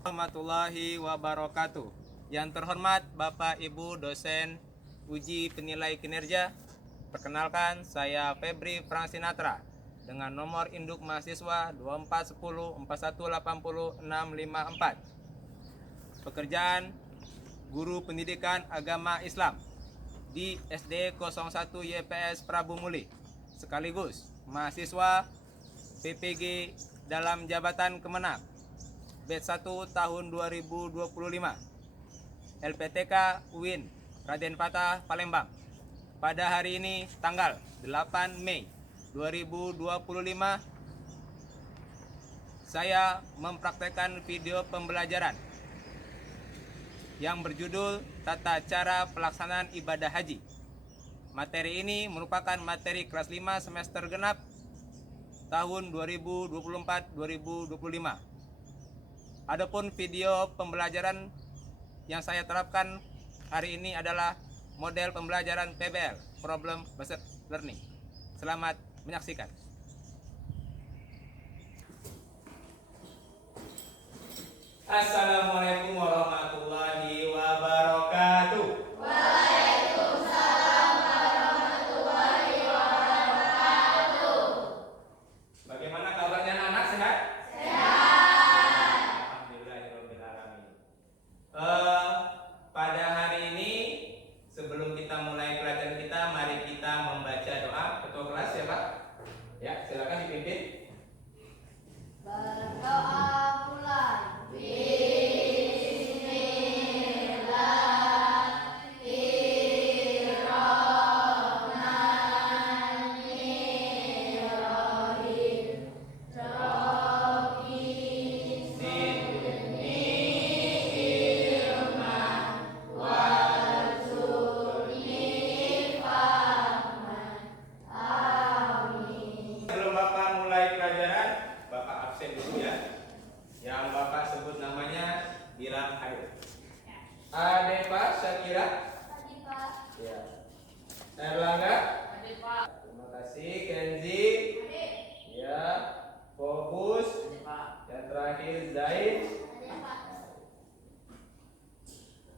Warahmatullahi wabarakatuh. Yang terhormat Bapak Ibu dosen uji penilai kinerja, perkenalkan saya Febri Frank Sinatra dengan nomor induk mahasiswa 241081800654. Pekerjaan guru pendidikan agama Islam di SD 01 YPS Prabu Muli, sekaligus mahasiswa PPG dalam jabatan Kemenak batch 1 tahun 2025, LPTK UIN Raden Fatah Palembang. Pada hari ini tanggal 8 Mei 2025, saya mempraktekkan video pembelajaran yang berjudul Tata Cara Pelaksanaan Ibadah Haji. Materi ini merupakan materi kelas 5 semester genap tahun 2024-2025. Adapun video pembelajaran yang saya terapkan hari ini adalah model pembelajaran PBL, Problem Based Learning. Selamat menyaksikan. Assalamualaikum warahmatullahi wabarakatuh. Waalaikumsalam warahmatullahi wabarakatuh. Bagaimana kabarnya anak-anak, sehat? Pada hari ini sebelum kita mulai pelajaran kita, mari kita membaca doa. Ketua kelas ya Pak? Ya, silakan dipimpin. Berdoa mulai. Sebelum Bapak mulai pelajaran, Bapak absen dulu ya. Yang Bapak sebut namanya Biram Hair. Adepa Syakira. Tadi Pak. Ya. Erlangga. Tadi Pak. Terima kasih. Kenzi. Tadi. Ya. Fokus. Tadi Pak. Dan terakhir Zaid. Tadi Pak.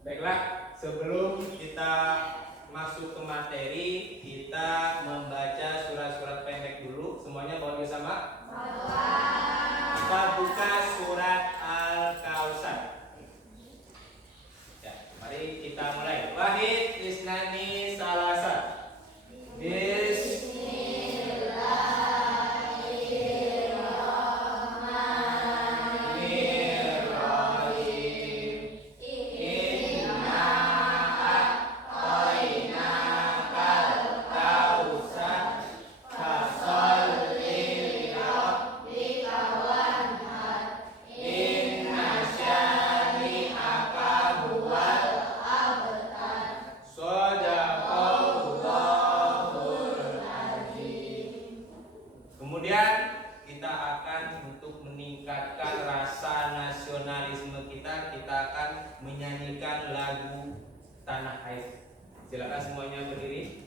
Baiklah, sebelum kita masuk ke materi, kita membaca surat-surat pendek dulu. Semuanya bawa bersama. Kita buka surat Al-Kausar. Ya, mari kita mulai. Wahid Isnani Salasa. Kemudian kita akan untuk meningkatkan rasa nasionalisme kita akan menyanyikan lagu Tanah Air. Silakan semuanya berdiri.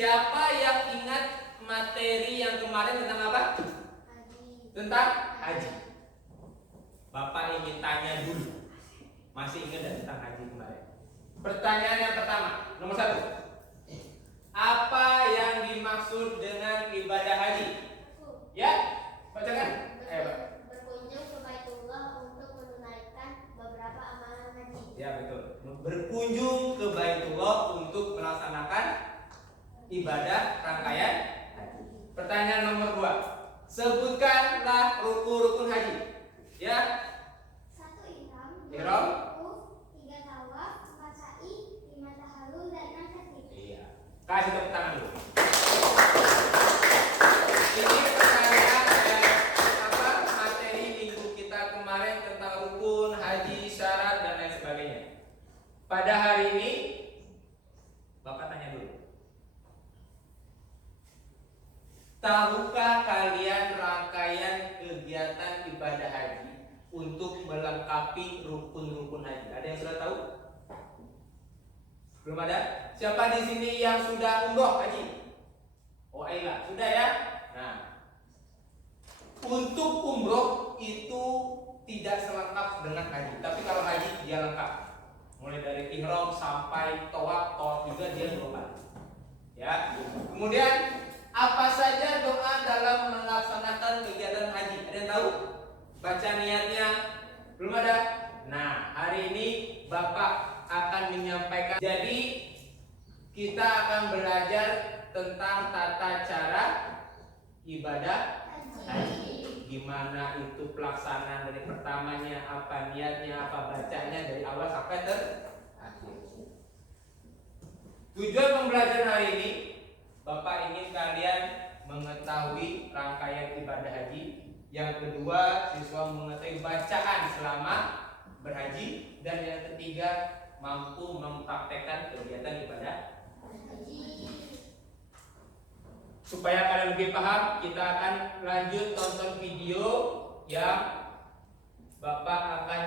Siapa yang ingat materi yang kemarin tentang apa? Tentang haji. Bapak ingin tanya dulu. Masih ingat dan tentang haji kemarin? Pertanyaan yang pertama, nomor 1. Apa yang dimaksud dengan ibadah haji? Ya, bacakan. Ayo, Pak. Berkunjung ke Baitullah untuk menunaikan beberapa amalan haji. Ya, betul. Berkunjung ke Baitullah untuk melaksanakan ibadah rangkaian haji. Pertanyaan nomor 2. Sebutkanlah rukun-rukun haji. Ya. 1 ihram, 2 Ihram. wukuf, 3 tawaf, 4 sa'i, 5 tahallul, dan 6 takbir. Iya. Kasih tepuk tangan dulu. Ini pertanyaan materi minggu kita kemarin tentang rukun haji, syarat dan lain sebagainya. Pada hari ini Bapak tanya dulu. Tahukah kalian rangkaian kegiatan ibadah haji untuk melengkapi rukun-rukun haji? Ada yang sudah tahu? Belum ada? Siapa di sini yang sudah umroh haji? Oh, Aila, sudah ya? Nah, untuk umroh itu tidak selengkap dengan haji, tapi kalau haji dia lengkap. Mulai dari ihram sampai tawaf juga dia 2 kali. Ya. Kemudian apa saja doa dalam melaksanakan kegiatan haji? Ada yang tahu? Baca niatnya? Belum ada? Nah, hari ini Bapak akan menyampaikan. Jadi kita akan belajar tentang tata cara ibadah haji. Gimana itu pelaksanaan dari pertamanya, apa niatnya, apa bacanya dari awal sampai terakhir. Tujuan pembelajaran hari ini, Bapak ingin kalian mengetahui rangkaian ibadah haji. Yang kedua, siswa mengetahui bacaan selama berhaji. Dan yang ketiga, mampu mempraktekkan kegiatan ibadah haji. Supaya kalian lebih paham, kita akan lanjut tonton video yang Bapak akan.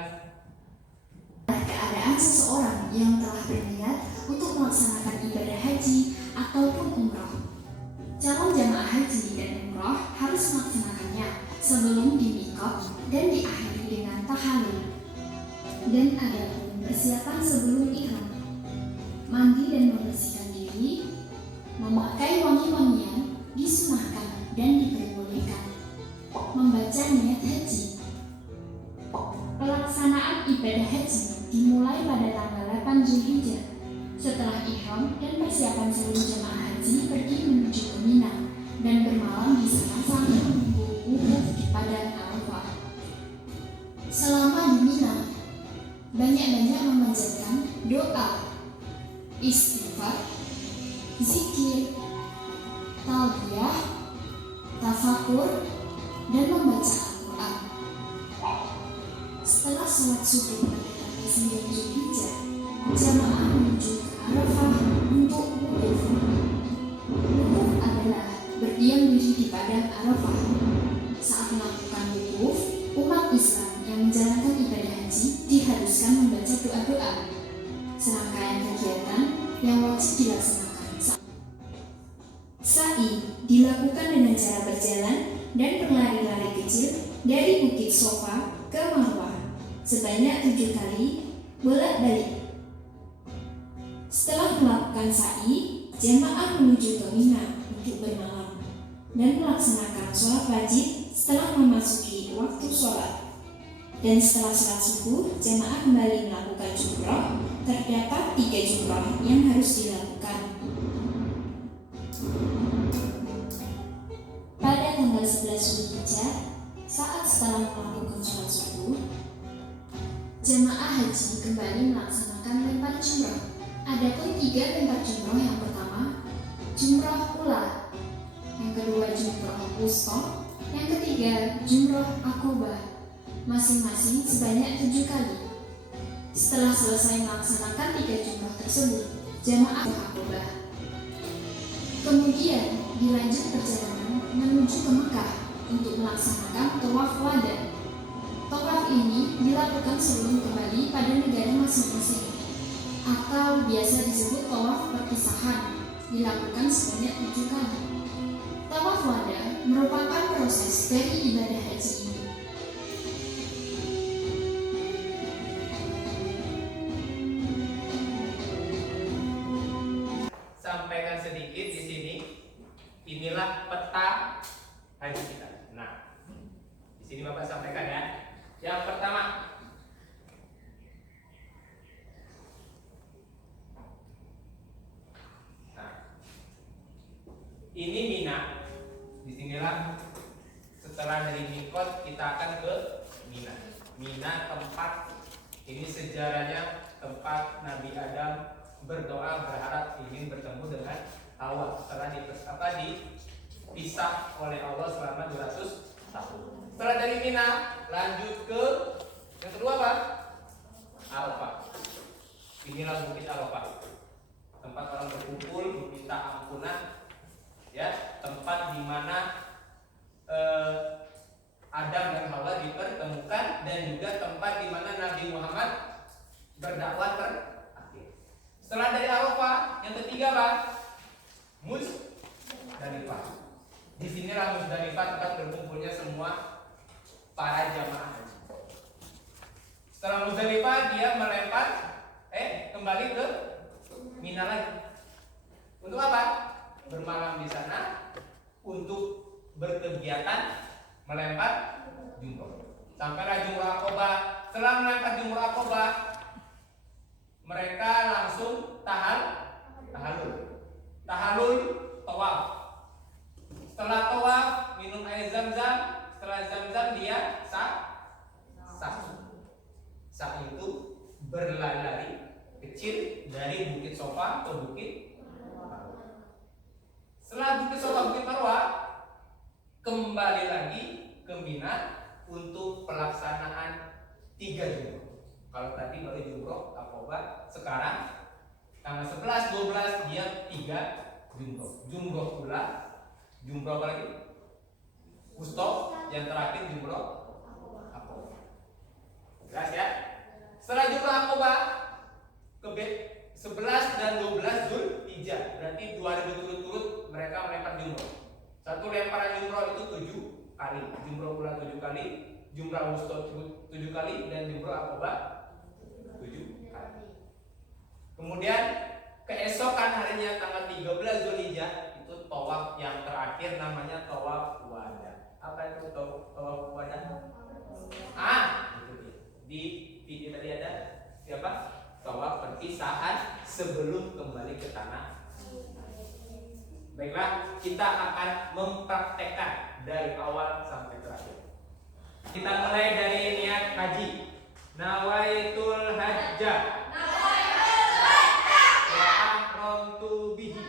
Keadaan seseorang yang telah berniat untuk melaksanakan ibadah haji ataupun umroh. Calon jamaah haji dan umroh harus melaksanakannya sebelum dimikot dan diakhiri dengan tahallul. Dan ada pun persiapan sebelum ihram, mandi dan membersihkan diri, memakai wangi-wangian disunahkan dan diperbolehkan, membaca niat haji. Pelaksanaan ibadah haji dimulai pada tanggal 8 Zulhijjah. Setelah ihram dan persiapan seluruh jemaah haji pergi menuju ke Mina dan bermalam di sana sambil menunggu wukuf di Padang Arafah. Selama di Mina, banyak-banyak memanjatkan doa, istighfar, zikir, talbiyah, tafakur, dan membaca Al-Quran. Setelah sholat subuh pada tanggal 9 Zulhijjah, jamaah menuju ke Arafah untuk wukuf. Wukuf adalah berdiam diri di padang Arafah. Saat melakukan wukuf, umat Islam yang menjalankan ibadah haji diharuskan membaca doa-doa. Serangkaian kegiatan yang wajib dilaksanakan. Sa'i dilakukan dengan cara berjalan dan berlari-lari kecil dari Bukit Sofa ke Marwah sebanyak 7 kali bolak-balik. Setelah melakukan sa'i, jemaah menuju ke Mina untuk bermalam dan melaksanakan sholat wajib setelah memasuki waktu sholat. Dan setelah sholat subuh, jemaah kembali melakukan jumroh. Terdapat 3 jumroh yang harus dilakukan. Pada tanggal 11 Zulhijjah, saat setelah melakukan sholat subuh, jemaah haji kembali melaksanakan lempar jumroh. Adapun 3 lempar jumroh, yang pertama jumroh ula, yang kedua jumroh wusta, yang ketiga jumroh akobah, masing-masing sebanyak 7 kali. Setelah selesai melaksanakan 3 jumroh tersebut, jamaah akobah kemudian dilanjut perjalanan menuju ke Mekah untuk melaksanakan tawaf wada. Tawaf ini dilakukan sebelum kembali pada negara masing-masing, atau biasa disebut tawaf perpisahan, dilakukan sebanyak 7 kali. Tawaf wada merupakan proses dari ibadah haji ini. Sampaikan sedikit di sini. Inilah peta haji kita. Nah, di sini Bapak sampaikan ya. Yang pertama, nah, ini Mina. Disinilah setelah dari Mikot kita akan ke Mina. Mina tempat ini sejarahnya tempat Nabi Adam berdoa berharap ingin bertemu dengan Hawa setelah dipisah oleh Allah selama 200 tahun. Setelah dari Mina lanjut ke yang kedua apa? Arafah. Inilah Bukit Arafah. Tempat orang berkumpul meminta ampunan, ya, tempat di mana Adam dan Hawa dipertemukan dan juga tempat di mana Nabi Muhammad berdakwah terakhir. Setelah dari Arafah, yang ketiga apa? Muzdalifah. Di sinilah Muzdalifah tempat berkumpulnya semua para jamaah haji. Setelah Muzdalifah dia melempar kembali ke Mina lagi. Untuk apa? Bermalam di sana untuk berkegiatan melempar jumroh. Sampailah jumroh Aqobah. Setelah melempar jumroh Aqobah, mereka langsung tahalul tawaf. Setelah tawaf minum air Zam-Zam. Setelah Zam-Zam dia sa'i itu berlari kecil dari Bukit Sofa ke Bukit Marwah. Setelah Bukit Sofa Bukit Marwah kembali lagi ke Mina untuk pelaksanaan 3 jumroh. Kalau tadi baru jumroh Aqobah, sekarang tanggal 11, 12 dia 3 jumroh. Jumroh pula, jumroh apa lagi? Wusta, yang terakhir jumroh Aqobah. Jelas ya? Setelah jumroh Aqobah ke 11 dan 12 Zulhijjah, berarti 2 hari berturut-turut mereka melempar jumroh. Satu lemparan jumroh itu 7 kali, jumroh pula 7 kali, jumroh wusta 7 kali, dan jumroh Aqobah 7 kali. Kemudian keesokan harinya tanggal 13 Zulhijjah itu tawaf yang terakhir namanya tawaf wada. Apa itu tawaf wada? Itu dia. Di video tadi ada siapa? Tawaf perpisahan sebelum kembali ke tanah. Baiklah, kita akan mempraktekkan dari awal sampai terakhir. Kita mulai dari niat haji. Nawaitul hajjah wa ahramtu bihi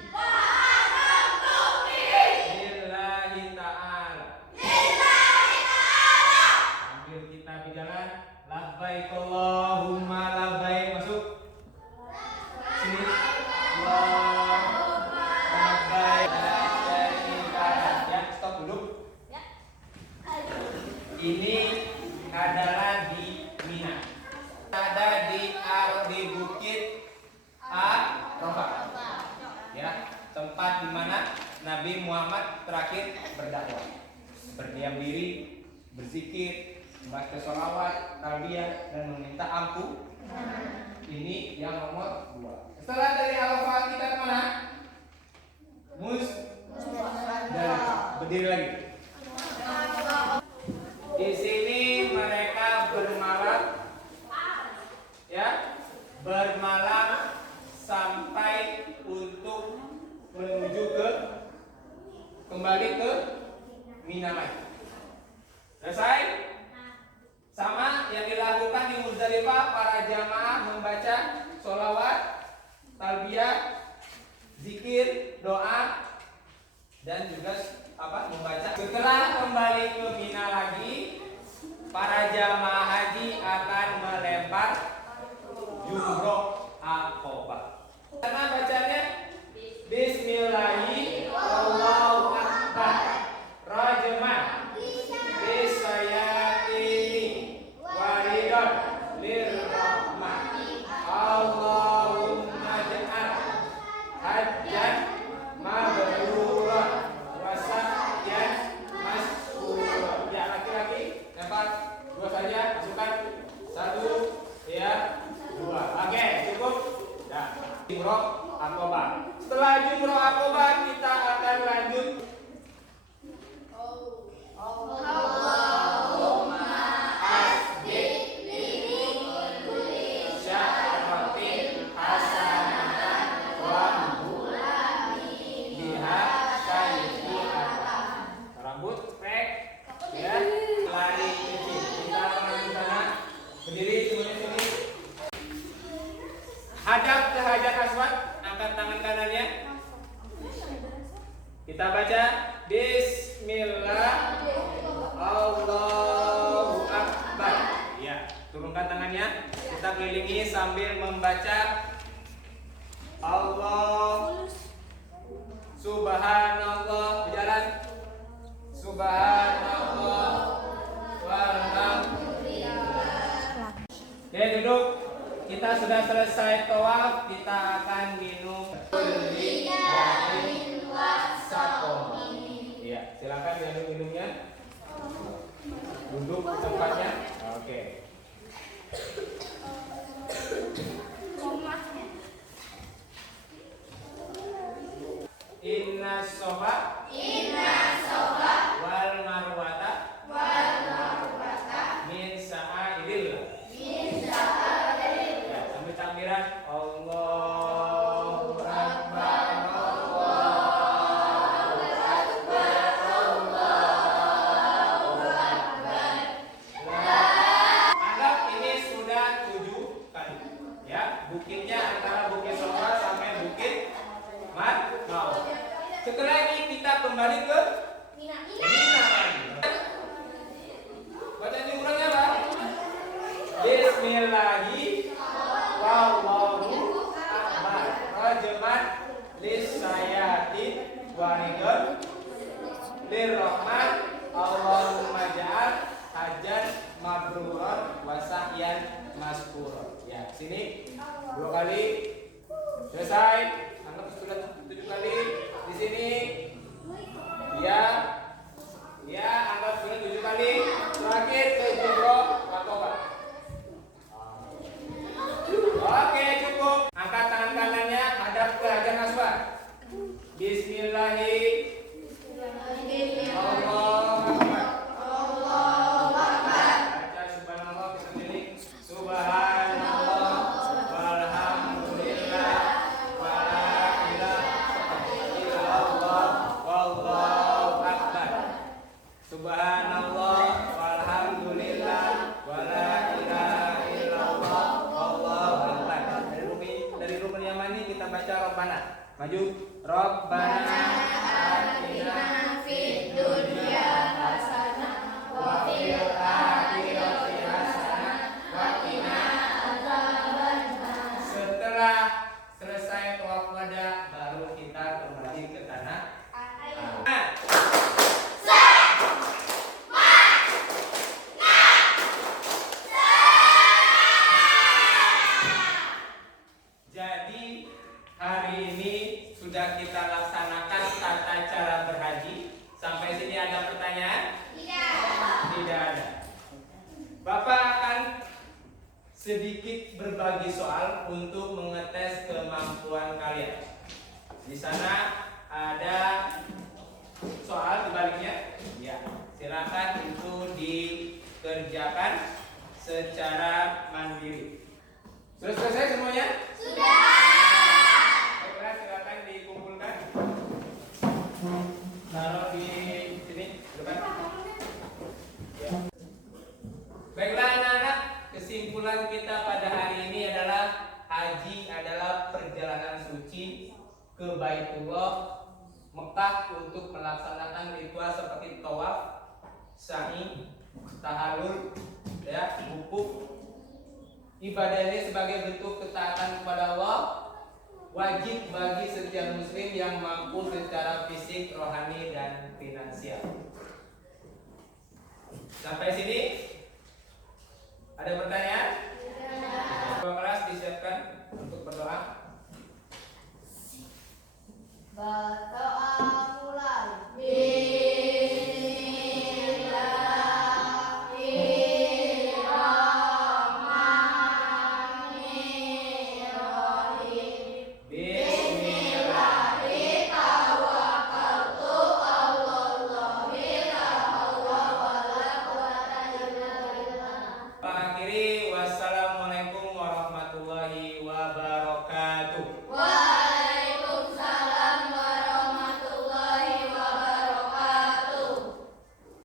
lillahi ta'ala. Sambil kita berjalan, labbaik Allahumma labbaik. Masuk sini. Ini adalah di Mina. Ada di Bukit Arafah. Ya, tempat di mana Nabi Muhammad terakhir berdakwah. Berdiam diri, berzikir, membaca sholawat, talbiyah, dan meminta ampun. Ini yang nomor 2. Setelah dari Arafah kita kemana? Muzdalifah. Berdiri lagi. Di sini mereka bermalam, ya, bermalam sampai untuk menuju kembali ke Mina lagi. Selesai? Sama yang dilakukan di Muzdalifah, para jamaah membaca sholawat, talbiyah, zikir, doa, dan juga membaca. Setelah kembali ke Mina lagi, para jamaah haji akan melempar jumroh Aqobah. Karena bacanya Bismillahirrahmanirrahim, Allahu Akbar, Rajman, Bisayatini, Waridon, Lirrahman, Allahumma ja'al hajjan mabrurah wasa'yan mas'urah. Ya, laki-laki lempar 2 saja, masukkan 1, ya, 2. Oke, cukup. Nah, jumroh Aqobah. Setelah jumroh Aqobah kita Kita baca Bismillah, Allahu Akbar. Ya, turunkan tangannya. Kita kelilingi sambil membaca Allah, Subhanallah, berjalan. Subhanallah, walhamdulillah. Oke, duduk. Kita sudah selesai tawaf. Kita akan minum. Iya, silakan diambil minumnya. Duduk di tempatnya. Oke. Inna sofa wal marwata min sa'aidillah. Ya, sambil takbiran Allahu Akbar, Allahu Akbar, Allahu Akbar. Anggap ini sudah 7 kali. Ya, bukitnya antara Bukit Sofa sampai Bukit Marwah. Setelah ini kita kembali ke Mina lagi. Baca ini urangnya apa? Bismillahi wallahu akbar. Rajaman lisayatin waridun lirrahman Allahumma ja'al hajan mabruran wa sa'yan maskuran. Ya, sini 2 kali. Selesai. Anggap sudah 7 kali. Di sini ya, anggap sudah 7 kali. Terakhir ke jumroh Aqabah. Oke, cukup. Angkat tangan kanannya hadap ke Hajar Aswad. Bismillahirrahmanirrahim. Allahu Akbar. Baca subhanallah kita sendiri. Subhanallah walhamdulillah wala ilaha illallah wallahu akbar. Subhanallah walhamdulillah wala ilaha illallah wallahu akbar. Dari rukun yang mana kita baca Rabbana. Maju. Rabbana atina fid dunya hasanah wa fil akhirati hasanah wa qina adzabannar. Setelah selesai tawaf wada baru kita kembali ke tanah air. Jadi hari ini sudah kita laksanakan tata cara berhaji. Sampai sini ada pertanyaan? Tidak ada. Bapak akan sedikit berbagi soal untuk mengetes kemampuan kalian. Di sana ada soal dibaliknya. Ya, silakan itu dikerjakan secara mandiri. Sudah selesai semuanya? Baiklah, silakan dikumpulkan. Taruh di sini, depan. Ya. Baiklah anak-anak, kesimpulan kita pada hari ini adalah haji adalah perjalanan suci ke Baitullah Mekah untuk melaksanakan ritual seperti tawaf, sa'i, tahallul, ya, wukuf. Ibadah ini sebagai bentuk ketaatan kepada Allah, wajib bagi setiap muslim yang mampu secara fisik, rohani, dan finansial. Sampai sini ada pertanyaan? Ketua kelas disiapkan untuk berdoa. Berdoa